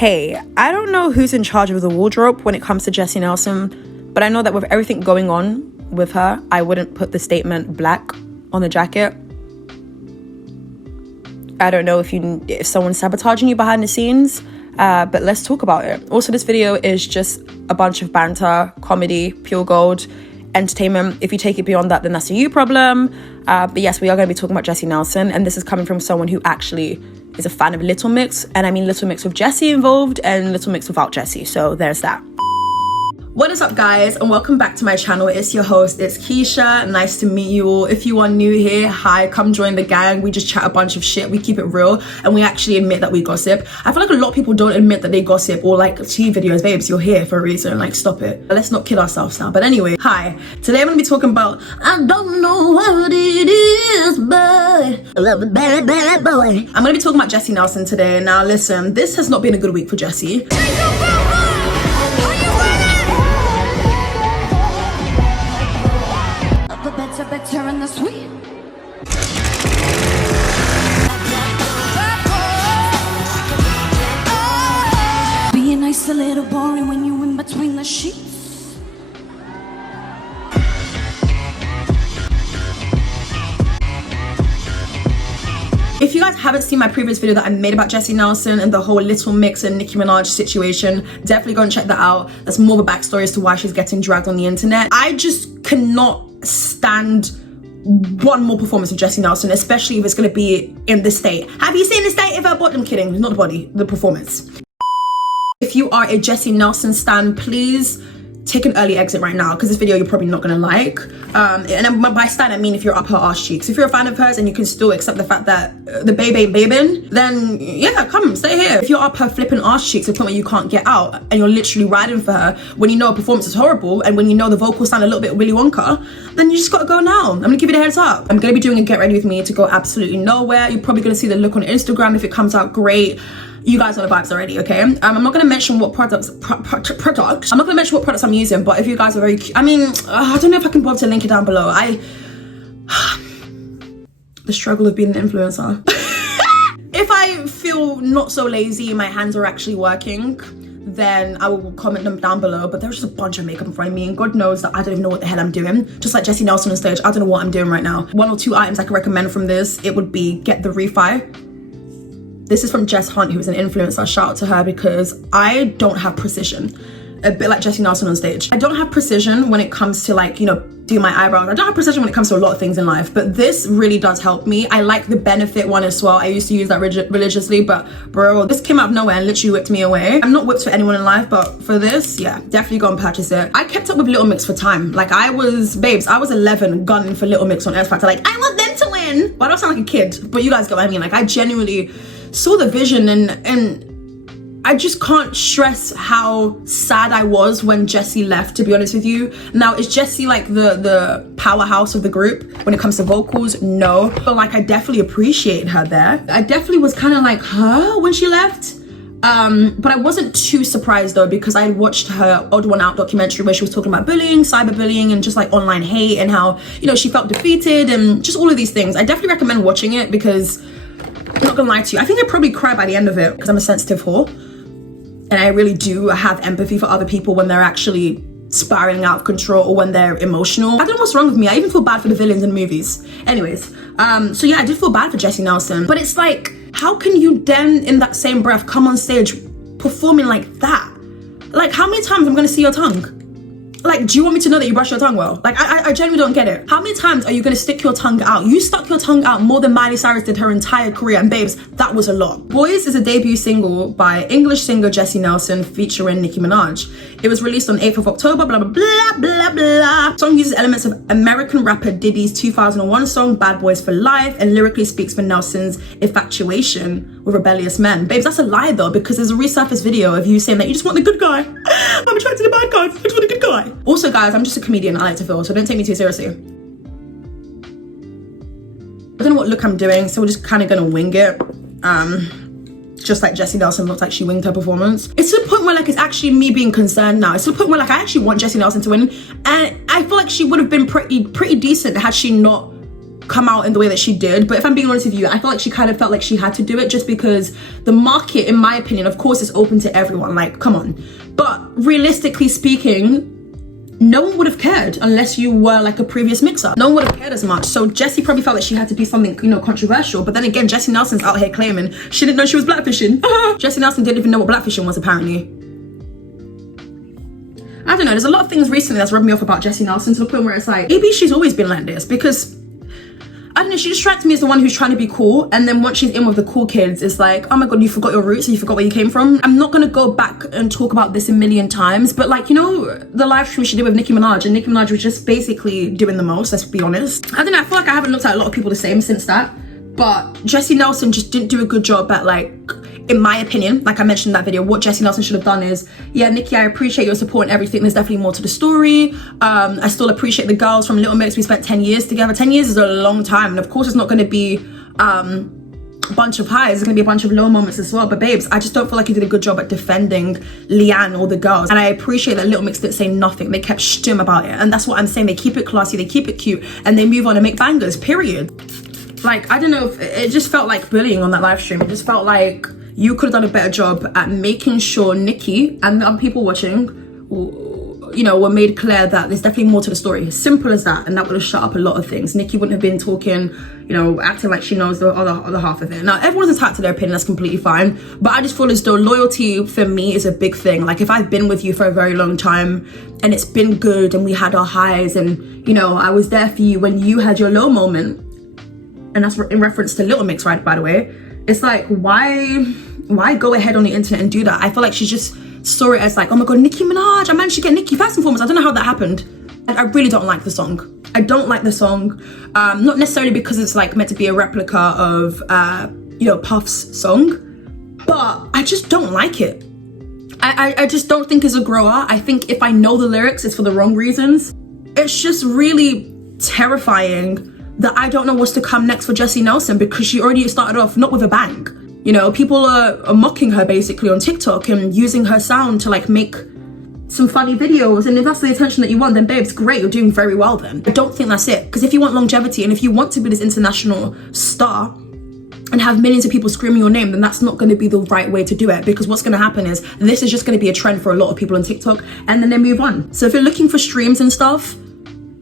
Hey, I don't know who's in charge of the wardrobe when it comes to Jesy Nelson, but I know that with everything going on with her, I wouldn't put the statement black on the jacket. I don't know if someone's sabotaging you behind the scenes, but let's talk about it. Also, this video is just a bunch of banter, comedy, pure gold, entertainment. If you take it beyond that, then that's a you problem. But yes, we are going to be talking about Jesy Nelson, and this is coming from someone who actually is a fan of Little Mix, and I mean Little Mix with Jesy involved and Little Mix without Jesy, so there's that. What is up, guys, and welcome back to my channel. It's your host, ItzKeisha. Nice to meet you all. If you are new here, hi, come join the gang. We just chat a bunch of shit, we keep it real, and we actually admit that we gossip. I feel like a lot of people don't admit that they gossip or like TV videos. Babes, you're here for a reason, like stop it. Let's not kid ourselves now. But anyway, hi. Today I'm gonna be talking about I don't know what it is, but I love it, bad, bad boy. I'm gonna be talking about Jesy Nelson today. Now listen, this has not been a good week for Jesy. Better and the sweet. Being nice a little boring when you in between the sheets. If you guys haven't seen my previous video that I made about Jesy Nelson and the whole Little Mix and Nicki Minaj situation, definitely go and check that out. That's more of a backstory as to why she's getting dragged on the internet. I just cannot stand one more performance of Jesy Nelson, especially if it's going to be in the state. Have you seen the state of her body? I'm kidding, not the body, the performance. If you are a Jesy Nelson stan, please take an early exit right now, because this video you're probably not gonna like. And by stan I mean if you're up her arse cheeks. If you're a fan of hers and you can still accept the fact that the babe ain't babin', then yeah, come stay here. If you're up her flipping arse cheeks to the point where you can't get out and you're literally riding for her when you know a performance is horrible and when you know the vocals sound a little bit Willy Wonka, then you just gotta go now. I'm gonna give you the heads up. I'm gonna be doing a get ready with me to go absolutely nowhere. You're probably gonna see the look on Instagram. If it comes out great, you guys know the vibes already, okay? I'm not gonna mention what products I'm not gonna mention what products I'm using, but if you guys are very I don't know if I can bother to link it down below. The struggle of being an influencer. If I feel not so lazy, my hands are actually working, then I will comment them down below. But there's just a bunch of makeup in front of me, and God knows that I don't even know what the hell I'm doing. Just like Jesy Nelson on stage, I don't know what I'm doing right now. One or two items I can recommend from this, it would be get the refi. This is from Jess Hunt, who's an influencer. Shout out to her, because I don't have precision. A bit like Jesy Nelson on stage. I don't have precision when it comes to, like, you know, do my eyebrows. I don't have precision when it comes to a lot of things in life, but this really does help me. I like the benefit one as well. I used to use that religiously, but bro, this came out of nowhere and literally whipped me away. I'm not whipped for anyone in life, but for this, yeah, definitely go and purchase it. I kept up with Little Mix for time. Like I was 11 gunning for Little Mix on X Factor. Like, I want them to win. But I don't sound like a kid, but you guys get what I mean. Like I genuinely saw the vision, and I just can't stress how sad I was when Jesy left, to be honest with you. Now, is Jesy like the powerhouse of the group when it comes to vocals? No, but like I definitely appreciated her there. I definitely was kind of like, huh, when she left. But I wasn't too surprised though, because I watched her Odd One Out documentary where she was talking about bullying, cyberbullying, and just like online hate, and how, you know, she felt defeated and just all of these things. I definitely recommend watching it, because I'm not gonna lie to you, I think I probably cry by the end of it, because I'm a sensitive whore. And I really do have empathy for other people when they're actually spiraling out of control or when they're emotional. I don't know what's wrong with me. I even feel bad for the villains in movies. Anyways, so yeah, I did feel bad for Jesy Nelson. But it's like, how can you then in that same breath come on stage performing like that? Like, how many times I'm gonna see your tongue? Like, do you want me to know that you brush your tongue well? Like, I genuinely don't get it. How many times are you gonna stick your tongue out? You stuck your tongue out more than Miley Cyrus did her entire career, and babes, that was a lot. Boys is a debut single by English singer Jesy Nelson featuring Nicki Minaj. It was released on 8th of October, blah, blah, blah, blah, blah. The song uses elements of American rapper Diddy's 2001 song, Bad Boys for Life, and lyrically speaks for Nelson's infatuation with rebellious men. Babes, that's a lie though, because there's a resurfaced video of you saying that you just want the good guy. I'm attracted to bad guys, I just want a good guy. Also guys, I'm just a comedian, I like to feel, so don't take me too seriously. I don't know what look I'm doing, so we're just kind of gonna wing it. Just like Jesy Nelson looked like she winged her performance. It's to the point where like it's actually me being concerned now. It's to the point where like I actually want Jesy Nelson to win, and I feel like she would have been pretty decent had she not come out in the way that she did. But if I'm being honest with you, I feel like she kind of felt like she had to do it just because the market, in my opinion, of course, is open to everyone. Like, come on. But realistically speaking, no one would have cared unless you were like a previous mixer. No one would have cared as much. So Jesy probably felt like she had to do something, you know, controversial. But then again, Jesy Nelson's out here claiming she didn't know she was blackfishing. Jesy Nelson didn't even know what blackfishing was, apparently. I don't know, there's a lot of things recently that's rubbed me off about Jesy Nelson to the point where it's like, maybe she's always been like this, because I don't know, she just strikes me as the one who's trying to be cool, and then once she's in with the cool kids, it's like, oh my god, you forgot your roots and you forgot where you came from. I'm not gonna go back and talk about this a million times, but like, you know, the live stream she did with Nicki Minaj, and Nicki Minaj was just basically doing the most, let's be honest. I don't know, I feel like I haven't looked at a lot of people the same since that, but Jesy Nelson just didn't do a good job at, like, in my opinion, like I mentioned in that video, what Jesy Nelson should have done is, yeah, Nicki, I appreciate your support and everything. There's definitely more to the story. I still appreciate the girls from Little Mix. We spent 10 years together. 10 years is a long time. And of course, it's not going to be a bunch of highs. There's going to be a bunch of low moments as well. But babes, I just don't feel like you did a good job at defending Leanne or the girls. And I appreciate that Little Mix didn't say nothing. They kept stum about it. And that's what I'm saying. They keep it classy. They keep it cute. And they move on and make bangers, period. Like, I don't know, if it just felt like bullying on that live stream. It just felt like you could have done a better job at making sure Nicki and the other people watching, you know, were made clear that there's definitely more to the story. Simple as that. And that would have shut up a lot of things. Nicki wouldn't have been talking, you know, acting like she knows the other half of it. Now, everyone's entitled to their opinion. That's completely fine. But I just feel as though loyalty for me is a big thing. Like, if I've been with you for a very long time and it's been good and we had our highs and, you know, I was there for you when you had your low moment, and that's in reference to Little Mix, right, by the way, it's like, why go ahead on the internet and do that? I feel like she just saw it as like, oh my god, Nicki Minaj, I managed to get Nicki. First and foremost, I don't know how that happened. I really don't like the song. I don't like the song. Not necessarily because it's like meant to be a replica of, you know, Puff's song, but I just don't like it. I just don't think as a grower, I think if I know the lyrics, it's for the wrong reasons. It's just really terrifying that I don't know what's to come next for Jesy Nelson, because she already started off not with a bang. You know, people are mocking her basically on TikTok and using her sound to like make some funny videos. And if that's the attention that you want, then babes, great, you're doing very well then. I don't think that's it. Because if you want longevity and if you want to be this international star and have millions of people screaming your name, then that's not going to be the right way to do it. Because what's going to happen is this is just going to be a trend for a lot of people on TikTok, and then they move on. So if you're looking for streams and stuff,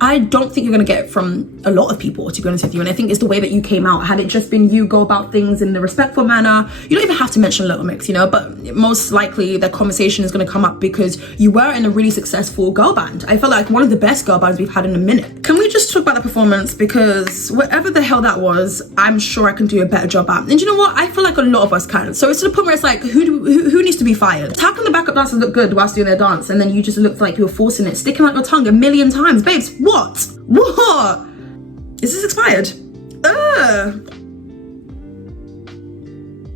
I don't think you're going to get it from a lot of people, to be honest with you. And I think it's the way that you came out. Had it just been you go about things in the respectful manner, you don't even have to mention Little Mix, you know, but most likely the conversation is going to come up because you were in a really successful girl band. I felt like one of the best girl bands we've had in a minute. Can we just talk about the performance? Because whatever the hell that was, I'm sure I can do a better job at. And you know what? I feel like a lot of us can. So it's to the point where it's like, who needs to be fired? How can the backup dancers look good whilst doing their dance and then you just looked like you were forcing it, sticking out your tongue a million times? Babes, what? Is this expired?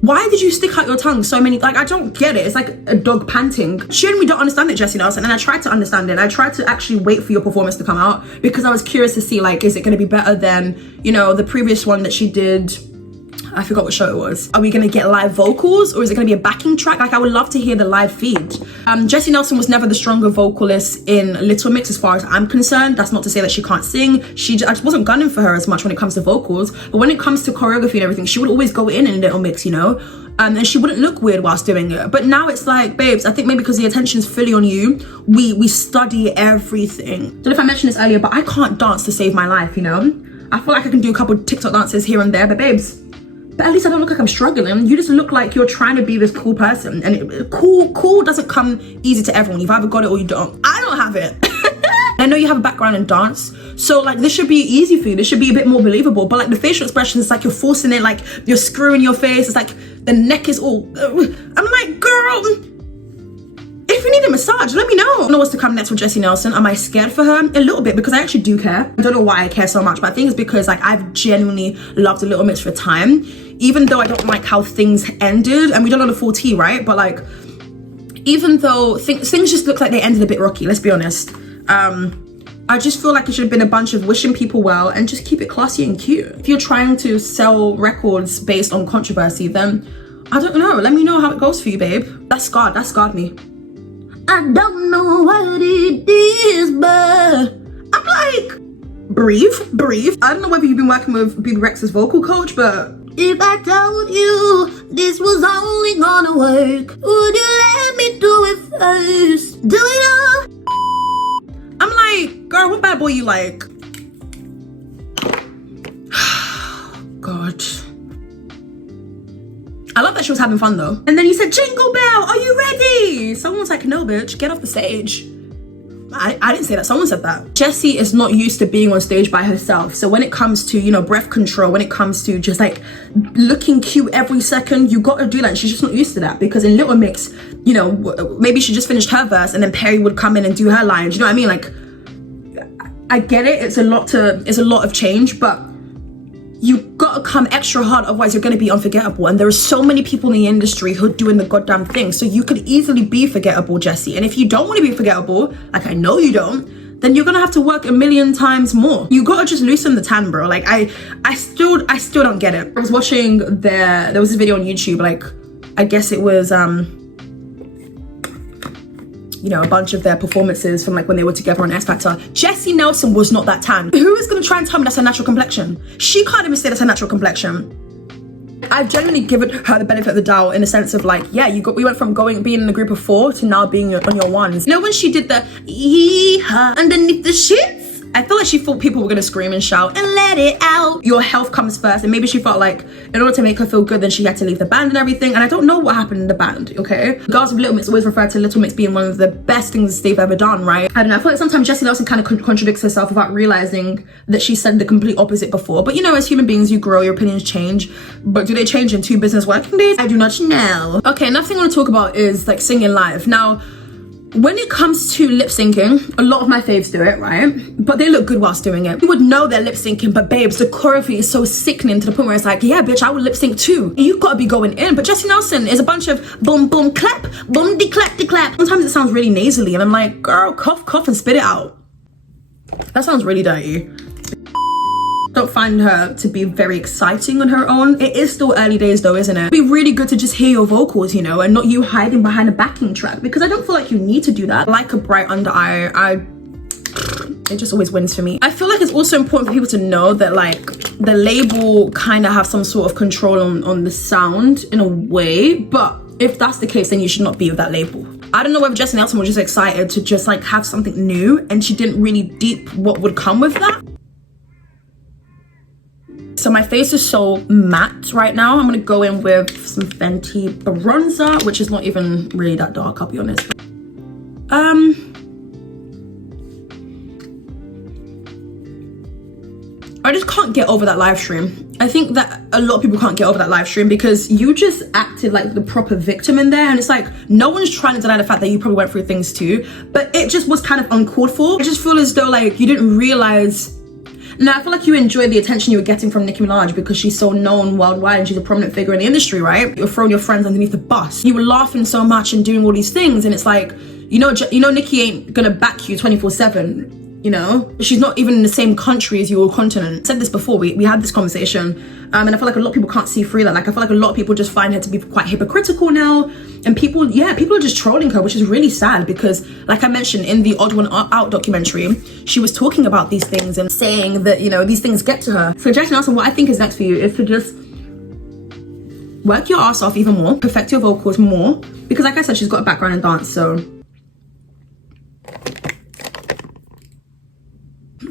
Why did you stick out your tongue so many, like, I don't get it. It's like a dog panting. She and me don't understand it, Jesy Nelson, and I tried to understand it. I tried to actually wait for your performance to come out because I was curious to see, like, is it going to be better than, you know, the previous one that she did? I forgot what show it was. Are we gonna get live vocals or is it gonna be a backing track? Like, I would love to hear the live feed. Jesy Nelson was never the stronger vocalist in Little Mix as far as I'm concerned. That's not to say that she can't sing. I just wasn't gunning for her as much when it comes to vocals. But when it comes to choreography and everything, she would always go in Little Mix, you know? And she wouldn't look weird whilst doing it. But now it's like, babes, I think maybe because the attention's fully on you, we study everything. Don't know if I mentioned this earlier, but I can't dance to save my life, you know? I feel like I can do a couple TikTok dances here and there, but babes, but at least I don't look like I'm struggling. You just look like you're trying to be this cool person. And cool doesn't come easy to everyone. You've either got it or you don't. I don't have it. I know you have a background in dance, so like this should be easy for you. This should be a bit more believable. But like the facial expressions, it's like you're forcing it, like you're screwing your face. It's like the neck is all, I'm like, girl, if you need a massage, let me know. I don't know what's to come next with Jesy Nelson. Am I scared for her? A little bit, because I actually do care. I don't know why I care so much, but I think it's because like I've genuinely loved a Little Mix for a time, even though I don't like how things ended, and we don't know the full tea, right? But like, even though things just look like they ended a bit rocky, let's be honest. I just feel like it should have been a bunch of wishing people well and just keep it classy and cute. If you're trying to sell records based on controversy, then I don't know. Let me know how it goes for you, babe. That scarred me. I don't know what it is, but I'm like, breathe. I don't know whether you've been working with BB Rex's vocal coach, but if I told you this was only gonna work, would you let me do it first? Do it all. I'm like, girl, what bad boy you like? God. I love that she was having fun though. And then you said, Jingle Bell, are you ready? Someone was like, no, bitch, get off the stage. I didn't say that, someone said that. Jesy is not used to being on stage by herself. So when it comes to, you know, breath control, when it comes to just like looking cute every second, you gotta do that. And she's just not used to that, because in Little Mix, you know, maybe she just finished her verse and then Perry would come in and do her lines. You know what I mean? Like, I get it, it's a lot of change, but you gotta come extra hard, otherwise you're gonna be unforgettable. And there are so many people in the industry who are doing the goddamn thing. So you could easily be forgettable, Jesy. And if you don't wanna be forgettable, like I know you don't, then you're gonna have to work a million times more. You gotta just loosen the tan, bro. Like I still don't get it. I was watching there was a video on YouTube, like, I guess it was, you know, a bunch of their performances from like when they were together on X Factor. Jesy Nelson was not that tan. Who is gonna try and tell me that's her natural complexion? She can't even say that's her natural complexion. I've genuinely given her the benefit of the doubt in the sense of like, yeah, we went from being in a group of 4 to now being on your ones. You know when she did the yee-haw underneath the sheets? I feel like she thought people were gonna scream and shout and let it out. Your health comes first, and maybe she felt like in order to make her feel good, then she had to leave the band and everything. And I don't know what happened in the band, okay? Girls of Little Mix always refer to Little Mix being one of the best things they've ever done, right? I don't know, I feel like sometimes Jesy Nelson kind of contradicts herself without realizing that she said the complete opposite before. But you know, as human beings, you grow, your opinions change. But do they change in 2 business working days? I do not know. Okay, another thing I want to talk about is like singing live. Now, when it comes to lip syncing, a lot of my faves do it, right? But they look good whilst doing it. You would know they're lip syncing, but babes, the choreography is so sickening to the point where it's like, yeah, bitch, I would lip sync too. You gotta be going in. But Jesy Nelson is a bunch of boom, boom, clap, boom, de clap, de clap. Sometimes it sounds really nasally, and I'm like, girl, cough, cough, and spit it out. That sounds really dirty. Don't find her to be very exciting on her own. It is still early days though, isn't it? It'd be really good to just hear your vocals, you know, and not you hiding behind a backing track, because I don't feel like you need to do that. Like a bright under eye, it just always wins for me. I feel like it's also important for people to know that like the label kind of have some sort of control on the sound in a way, but if that's the case, then you should not be with that label. I don't know whether Jesy Nelson was just excited to just like have something new, and she didn't really deep what would come with that. So my face is so matte right now. I'm gonna go in with some Fenty bronzer, which is not even really that dark, I'll be honest. I just can't get over that live stream. I think that a lot of people can't get over that live stream because you just acted like the proper victim in there, and it's like no one's trying to deny the fact that you probably went through things too, but it just was kind of uncalled for. I just feel as though like you didn't realize. Now, I feel like you enjoyed the attention you were getting from Nicki Minaj because she's so known worldwide and she's a prominent figure in the industry, right? You're throwing your friends underneath the bus. You were laughing so much and doing all these things, and it's like, you know Nicki ain't gonna back you 24/7. You know, she's not even in the same country as you or continent. I said this before, we had this conversation, and I feel like a lot of people can't see through that. Like, I feel like a lot of people just find her to be quite hypocritical now, and people are just trolling her, which is really sad because, like I mentioned in the Odd One Out documentary, she was talking about these things and saying that, you know, these things get to her. So Jesy Nelson, what I think is next for you is to just work your ass off even more, perfect your vocals more, because like I said, she's got a background in dance, so.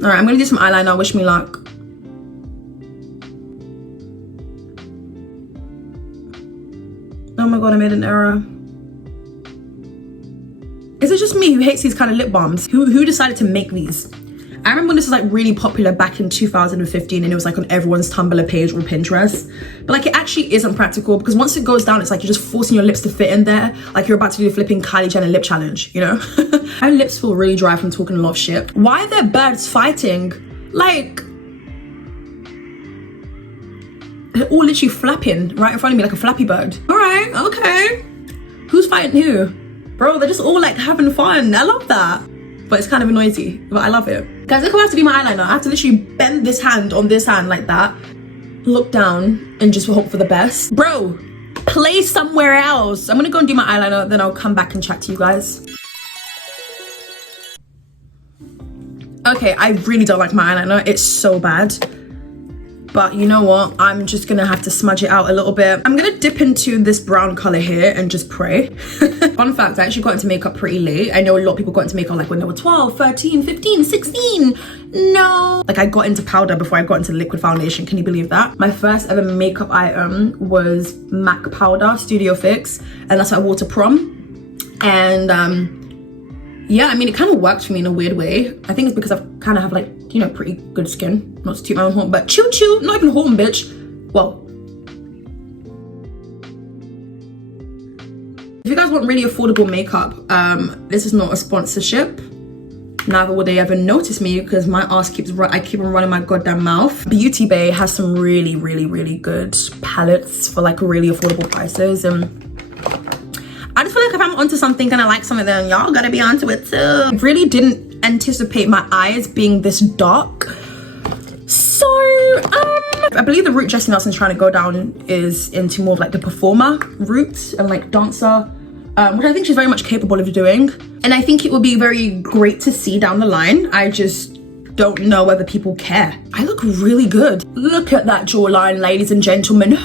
All right, I'm gonna do some eyeliner, wish me luck. Oh my God, I made an error. Is it just me who hates these kind of lip balms? Who decided to make these? I remember when this was like really popular back in 2015 and it was like on everyone's Tumblr page or Pinterest. But like it actually isn't practical because once it goes down, it's like you're just forcing your lips to fit in there. Like you're about to do the flipping Kylie Jenner lip challenge, you know? My lips feel really dry from talking a lot of shit. Why are there birds fighting? Like, they're all literally flapping right in front of me like a flappy bird. All right, okay. Who's fighting who? Bro, they're just all like having fun. I love that. But it's kind of noisy, but I love it. Guys, look how I have to do my eyeliner. I have to literally bend this hand on this hand like that, look down and just hope for the best. Bro, play somewhere else. I'm gonna go and do my eyeliner, then I'll come back and chat to you guys. Okay, I really don't like my eyeliner. It's so bad. But you know what? I'm just gonna have to smudge it out a little bit. I'm gonna dip into this brown color here and just pray. Fun fact, I actually got into makeup pretty late. I know a lot of people got into makeup like when they were 12, 13, 15, 16. No. Like I got into powder before I got into liquid foundation. Can you believe that? My first ever makeup item was MAC powder, Studio Fix. And that's what I wore to prom. And yeah, I mean, it kind of worked for me in a weird way. I think it's because I've kind of have like, you know, pretty good skin. Not to toot my own horn, but choo choo, not even horn, bitch. Well, if you guys want really affordable makeup, this is not a sponsorship. Neither will they ever notice me because my ass I keep on running my goddamn mouth. Beauty Bay has some really, really, really good palettes for like really affordable prices. And I just feel like if I'm onto something and I like something, then y'all gotta be onto it too. I really didn't anticipate my eyes being this dark. So, I believe the route Jesy Nelson's trying to go down is into more of like the performer route and like dancer, which I think she's very much capable of doing. And I think it would be very great to see down the line. I just don't know whether people care. I look really good. Look at that jawline, ladies and gentlemen.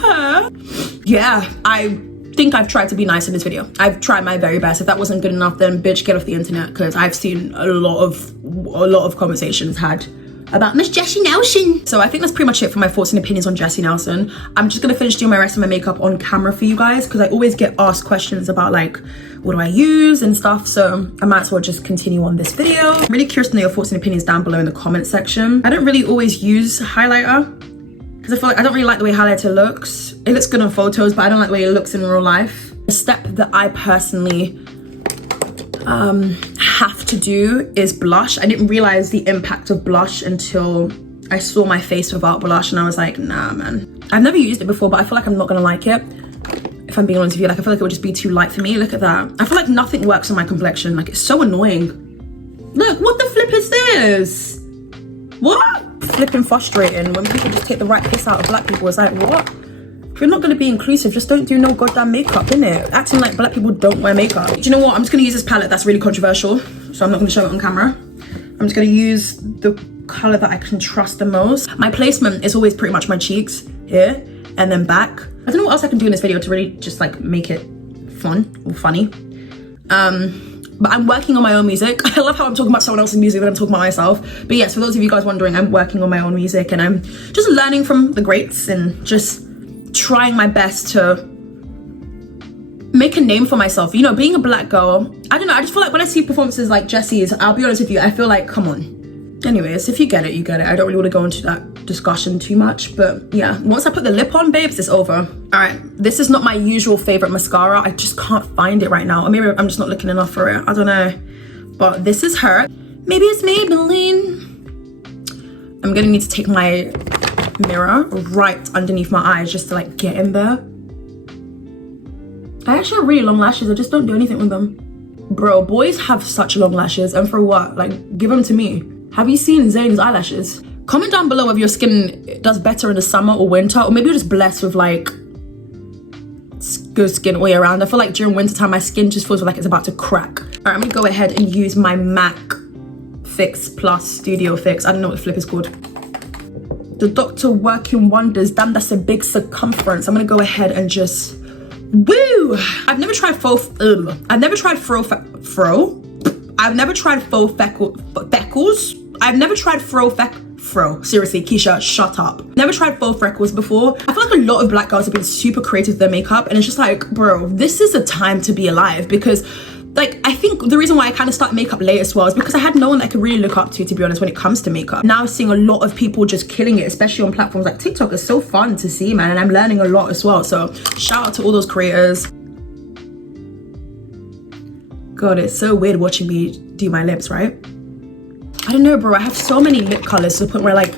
Yeah, I think I've tried to be nice in this video. I've tried my very best. If that wasn't good enough, then bitch, get off the internet, because I've seen a lot of conversations had about Miss Jesy Nelson. So I think that's pretty much it for my thoughts and opinions on Jesy Nelson. I'm just gonna finish doing my rest of my makeup on camera for you guys, because I always get asked questions about like, what do I use and stuff, so I might as well just continue on this video. I'm really curious to know your thoughts and opinions down below in the comment section. I don't really always use highlighter, because I feel like I don't really like the way highlighter looks. It looks good on photos, but I don't like the way it looks in real life. The step that I personally have to do is blush. I didn't realize the impact of blush until I saw my face without blush, and I was like, nah, man. I've never used it before, but I feel like I'm not gonna like it. If I'm being honest with you, like I feel like it would just be too light for me. Look at that. I feel like nothing works on my complexion. Like, it's so annoying. Look, what the flip is this? What? Flipping frustrating when people just take the right piss out of black people. It's like, what? If you're not going to be inclusive, just don't do no goddamn makeup, innit? Acting like black people don't wear makeup. Do you know what? I'm just going to use this palette that's really controversial, so I'm not going to show it on camera. I'm just going to use the color that I can trust the most. My placement is always pretty much my cheeks here and then back. I don't know what else I can do in this video to really just like make it fun or funny. But I'm working on my own music. I love how I'm talking about someone else's music and I'm talking about myself. But yes, for those of you guys wondering, I'm working on my own music and I'm just learning from the greats and just trying my best to make a name for myself. You know, being a black girl, I don't know, I just feel like when I see performances like Jesy's, I'll be honest with you, I feel like, come on. Anyways, if you get it, you get it. I don't really want to go into that discussion too much, but yeah, once I put the lip on, babes, it's over. All right, this is not my usual favorite mascara. I just can't find it right now, or maybe I'm just not looking enough for it. I don't know, but this is her. Maybe it's Maybelline. I'm gonna need to take my mirror right underneath my eyes just to like get in there. I actually have really long lashes. I just don't do anything with them. Bro, boys have such long lashes, and for what? Like, give them to me. Have you seen Zayn's eyelashes? Comment down below if your skin does better in the summer or winter, or maybe you're just blessed with like good skin all year round. I feel like during winter time, my skin just feels like it's about to crack. All right, I'm gonna go ahead and use my MAC Fix Plus Studio Fix. I don't know what the flip is called. The Doctor Working Wonders. Damn, that's a big circumference. I'm gonna go ahead and just, woo! I've never tried faux seriously, Keisha, shut up. Never tried faux freckles before. I feel like a lot of black girls have been super creative with their makeup, and it's just like, bro, this is a time to be alive, because like, I think the reason why I kind of started makeup late as well is because I had no one that I could really look up to be honest, when it comes to makeup. Now seeing a lot of people just killing it, especially on platforms like TikTok, is so fun to see, man, and I'm learning a lot as well. So shout out to all those creators. God, it's so weird watching me do my lips, right? I don't know, bro. I have so many lip colors to the point where like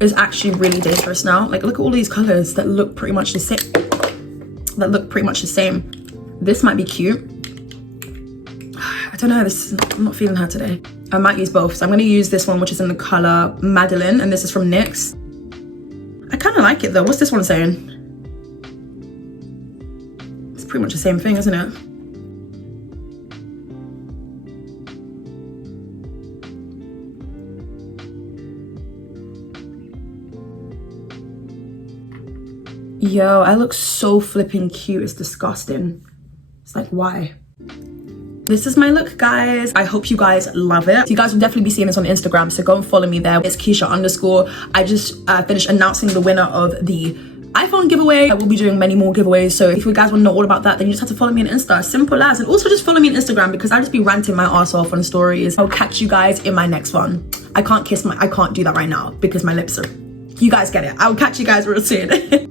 it's actually really dangerous now. Like, look at all these colors that look pretty much the same. This might be cute. I don't know. I'm not feeling her today. I might use both. So I'm going to use this one, which is in the color Madeline, and this is from NYX. I kind of like it though. What's this one saying? It's pretty much the same thing, isn't it? Yo, I look so flipping cute. It's disgusting. It's like, why? This is my look, guys. I hope you guys love it. You guys will definitely be seeing this on Instagram, so go and follow me there. It's Keisha_. I just finished announcing the winner of the iPhone giveaway. I will be doing many more giveaways, so if you guys want to know all about that, then you just have to follow me on Insta. Simple as. And also just follow me on Instagram, because I just be ranting my ass off on stories. I'll catch you guys in my next one. I can't do that right now because my lips are, you guys get it. I'll catch you guys real soon.